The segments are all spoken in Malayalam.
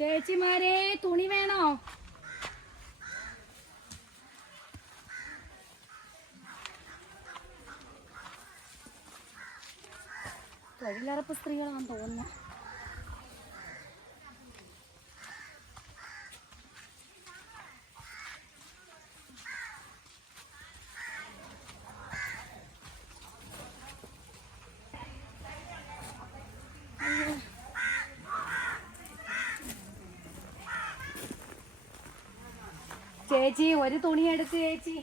ചേച്ചിമാരെ തുണി വേണോ? തൊഴിലുറപ്പ് സ്ത്രീകളാണെന്ന് തോന്നുന്നു. ചേച്ചി ഒരു തുണി എടുക്ക് ചേച്ചി,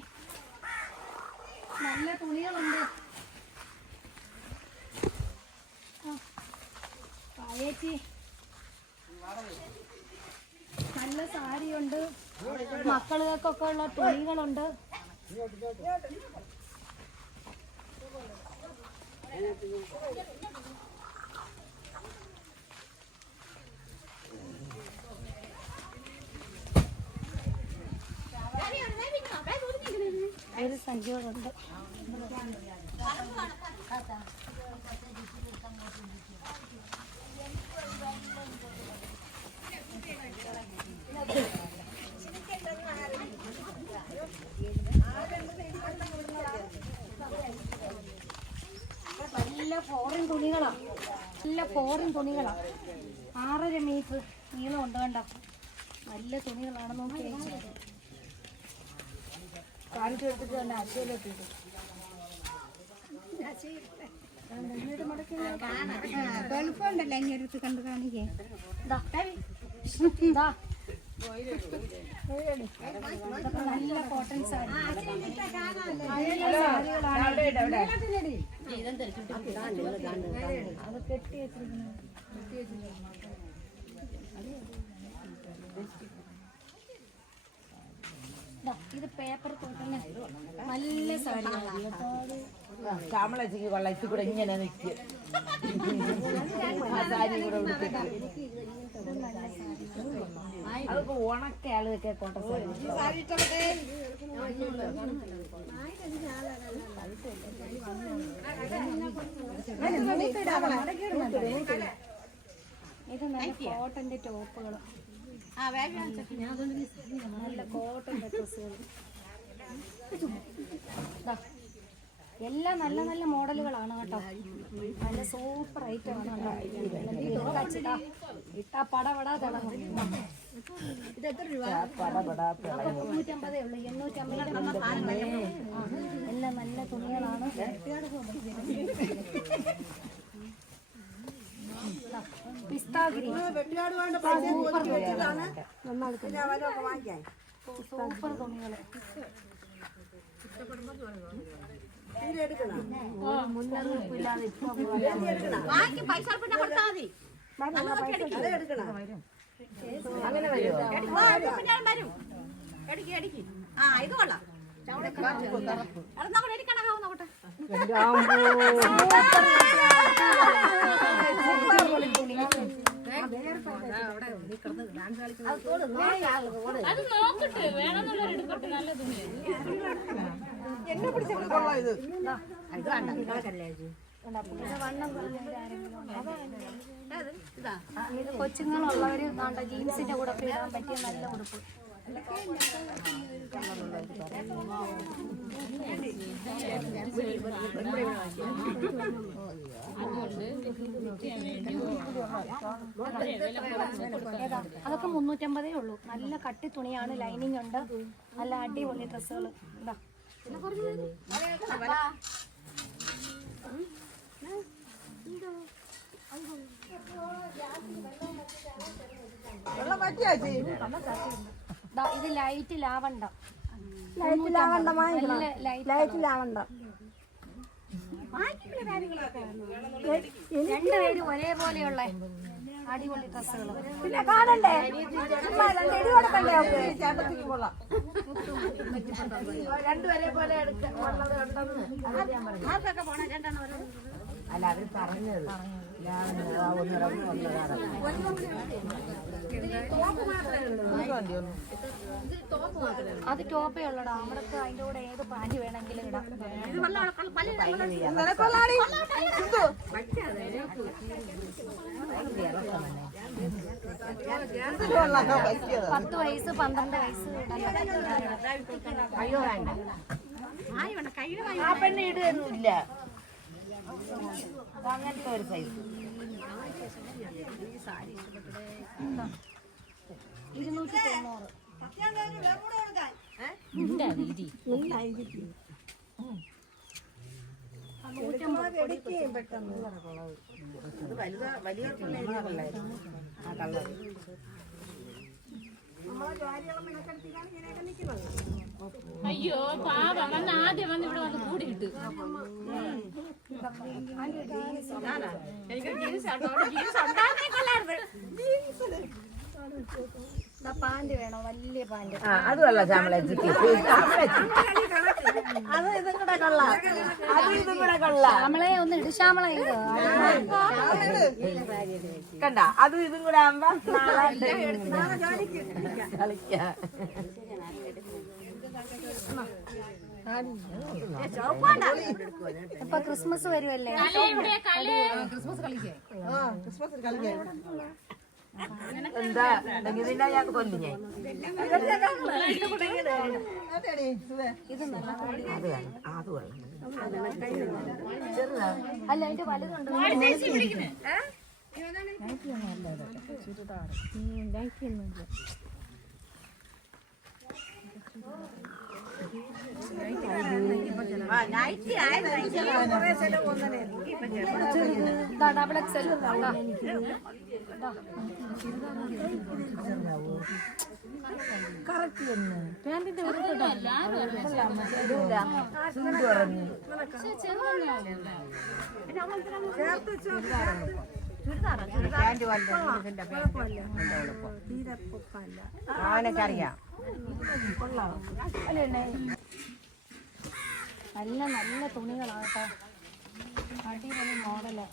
നല്ല തുണികളുണ്ട്. ചേച്ചി നല്ല സാരിയുണ്ട്, മക്കൾക്കൊക്കെ ഉള്ള തുണികളുണ്ട്. ഒരു സഞ്ചികളുണ്ട്. നല്ല ഫോറിൻ തുണികളാ, നല്ല ഫോറിൻ തുണികളാ. 6.5 മീറ്റർ നീളം ഉണ്ട്. കണ്ട നല്ല തുണികളാണ്. നോക്കി കാണിച്ചു എടുത്തിട്ട് തന്നെ അശയിലേക്ക് ഇട്ടു. എളുപ്പമുണ്ടല്ലോ ഇങ്ങടുത്ത് കണ്ട് കാണിക്കേ. നല്ല കോട്ടൺ സാരി, അത് കെട്ടി വെച്ചിരിക്കുന്നു. ഇത് പേപ്പർ കോട്ടണ്, നല്ല സാരി. ശ്യാമളച്ചിക്ക് കൊള്ളത്തിൽ കൂടെ ഇങ്ങനെ നിൽക്കുക. അതൊക്കെ ഉണക്കെ ആളുകൾക്ക് കോട്ട സാരി. ഇത് നല്ല കോട്ടന്റെ ടോപ്പുകൾ, നല്ല കോട്ടന്റെ ഡ്രസ്സുകൾ. എല്ലാം നല്ല നല്ല മോഡലുകളാണ് കേട്ടോ. നല്ല സൂപ്പർ ഐറ്റമാണ് കേട്ടോ. ഇട്ടാ പടപടാ തിളങ്ങും. 350 ഉള്ളു, 850. എല്ലാം നല്ല തുണികളാണ്. പിസ്താ ഗ്രീൻ സൂപ്പർ തുണികള്. മുന്നറിയിപ്പില്ലാതെ ഇപ്പൊ അങ്ങനെ വരും. ഇത് കൊള്ളാം. ഇത് കൊച്ചുങ്ങളുള്ളവര് ജീൻസിന്റെ കൂടെ ഇടാൻ പറ്റിയ നല്ല ഉടുപ്പ്. അതൊക്കെ 350 ഉള്ളൂ. നല്ല കട്ടി തുണിയാണ്, ലൈനിങ് ഉണ്ട്, നല്ല അടിപൊളി ഡ്രസ്സുകൾ. ഇത് ലൈറ്റ് ലാവണ്ടം. രണ്ടുപേരും ഒരേപോലെയുള്ള അടിപൊളി ഡ്രസ്സുകൾ. പിന്നെ കാണണ്ടേ, രണ്ടുപേരെ പോലെ അല്ല അവര് പറഞ്ഞത് അത് ടോപ്പേ ഉള്ളടാ. നമ്മൾക്ക് അതിന്റെ കൂടെ ഏത് പാൻറ് വേണമെങ്കിലും ഇടാം. പത്ത് വയസ്സ് 12 വയസ്സ് അയ്യോ വേണ്ട, ആ പെണ്ണ് ഇടുകയൊന്നുമില്ല. അങ്ങനത്തെ ഒരു സൈസ് 290. അയ്യോ പാവ വന്ന് ആദ്യം വന്ന് ഇവിടെ വന്ന് കൂടി കിട്ടും. പാന്റ് വേണോ? വലിയ പാന്റ്. അതുമല്ല ശ്യാമളേച്ചിക്ക്, അത് ഇതും കൂടെ കൊള്ളാം, അത് ഇതും കൂടെ കൊള്ളാം. ശ്യാമളെ ഒന്ന് ഇട് ശ്യാമളെ. കണ്ട, അതും ഇതും കൂടെ ആകുമ്പോ കളിക്കാം. ഇപ്പൊ ക്രിസ്മസ് വരുമല്ലേ? എന്താ പിന്നെ ഞാൻ കൊല്ലു ഞാൻ. അല്ല അതിന്റെ വലുതുണ്ട്. Double XL അവനൊക്കറിയാം. നല്ല നല്ല തുണികളാട്ടോ. അടിപൊളി മോഡല്.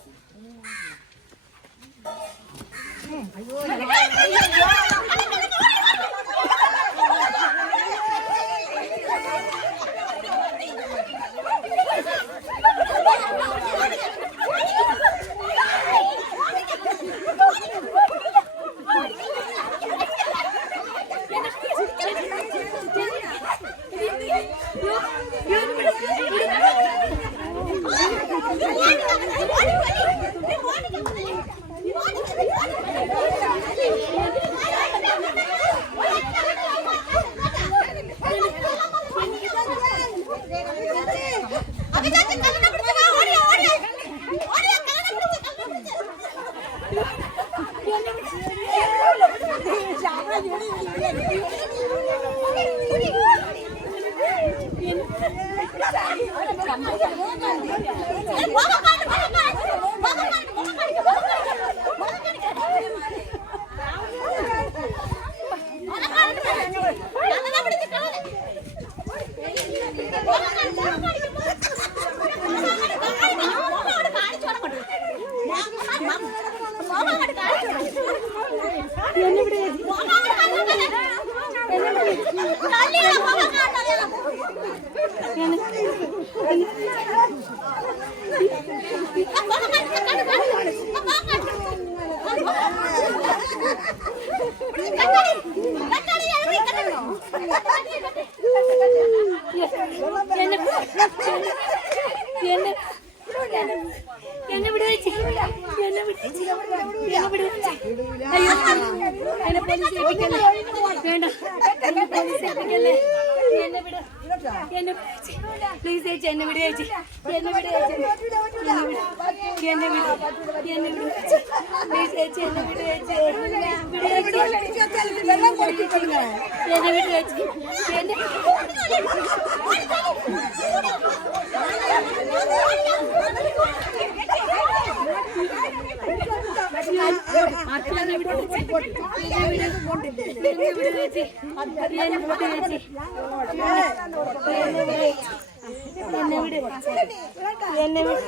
പ്ലീസ് ചേച്ചി എന്നെ വിട് ചേച്ചി, എന്നെ വിട് ചേച്ചി, എന്നെ വിട്, എന്നെ വിട് പ്ലീസ് ചേച്ചി, എന്നെ വിട് ചേച്ചി, എന്നെ വിട് ചേച്ചി, എന്നെ എന്നെ വിട്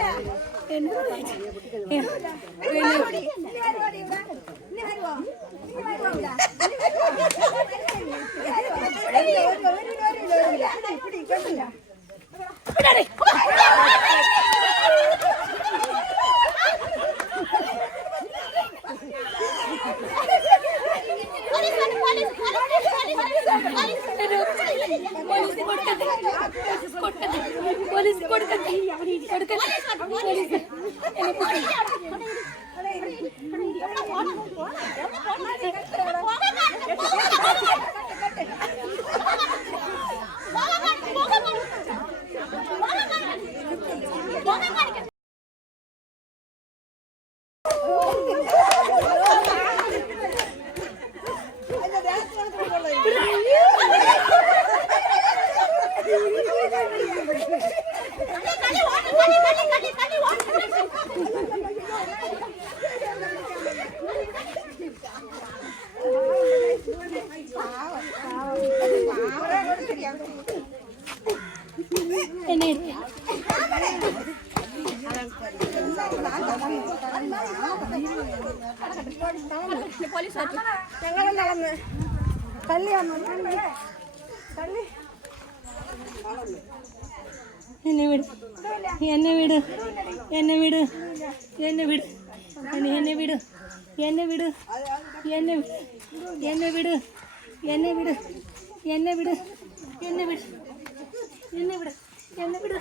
എന്നെ വിട്, എന്നെ വിട്, എന്നെ വിട്, എന്നെ വിട്, എന്നെ വിട്, എന്നെ വിട്, എന്നെ വിട്, എന്നെ വിട്, എന്നെ വിട്, എന്നെ വിട്, എന്നെ വിട്, എന്നെ വിട്, എന്നെ വിട്.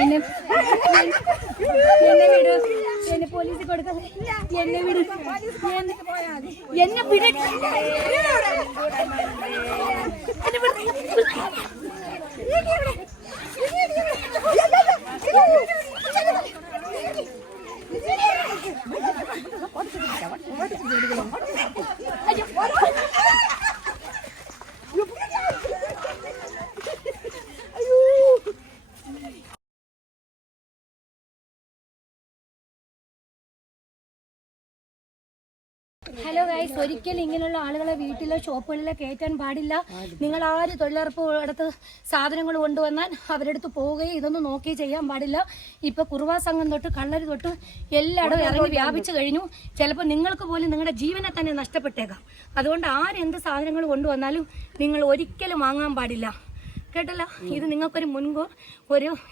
എന്നെ വിട്, എന്നെ പോലീസിൽ കൊടുക്കാം, എന്നെ വിട്, എന്നെ വിട, ഹലോ ഗൈസ്, ഒരിക്കലും ഇങ്ങനെയുള്ള ആളുകളെ വീട്ടിലോ ഷോപ്പുകളിലോ കയറ്റാൻ പാടില്ല. നിങ്ങൾ ആര് തൊഴിലുറപ്പ് അടുത്ത് സാധനങ്ങൾ കൊണ്ടുവന്നാൽ അവരെടുത്ത് പോവുകയും ഇതൊന്നും നോക്കി ചെയ്യാൻ പാടില്ല. ഇപ്പൊ കുറുവാ സംഘം തൊട്ട് കള്ളര് തൊട്ട് എല്ലായിടും ഇറങ്ങി വ്യാപിച്ചു കഴിഞ്ഞു. ചിലപ്പോൾ നിങ്ങൾക്ക് പോലും നിങ്ങളുടെ ജീവനെ തന്നെ നഷ്ടപ്പെട്ടേക്കാം. അതുകൊണ്ട് ആരെന്ത് സാധനങ്ങൾ കൊണ്ടുവന്നാലും നിങ്ങൾ ഒരിക്കലും വാങ്ങാൻ പാടില്ല. കേട്ടല്ലോ, ഇത് നിങ്ങൾക്കൊരു മുൻകൂർ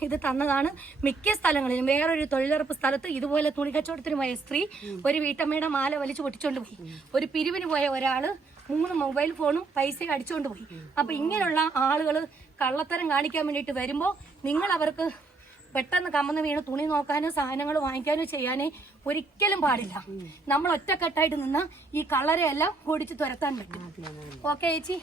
ഇത് തന്നതാണ്. മിക്ക സ്ഥലങ്ങളിലും വേറൊരു തൊഴിലുറപ്പ് സ്ഥലത്ത് ഇതുപോലെ തുണിക്കച്ചവടത്തിന് പോയ സ്ത്രീ ഒരു വീട്ടമ്മയുടെ മാല വലിച്ചു പൊട്ടിച്ചോണ്ട് പോയി. ഒരു പിരിവിന് പോയ ഒരാള് 3 മൊബൈൽ ഫോണും പൈസ അടിച്ചോണ്ട് പോയി. അപ്പൊ ഇങ്ങനെയുള്ള ആളുകൾ കള്ളത്തരം കാണിക്കാൻ വേണ്ടിയിട്ട് വരുമ്പോ നിങ്ങൾ അവർക്ക് പെട്ടെന്ന് കമന്ന് വീണ് തുണി നോക്കാനോ സാധനങ്ങൾ വാങ്ങിക്കാനോ ചെയ്യാനേ ഒരിക്കലും പാടില്ല. നമ്മൾ ഒറ്റക്കെട്ടായിട്ട് നിന്ന് ഈ കള്ളരെ എല്ലാം ഓടിച്ചു തുരത്താൻ പറ്റും. ഓക്കെ ചേച്ചി.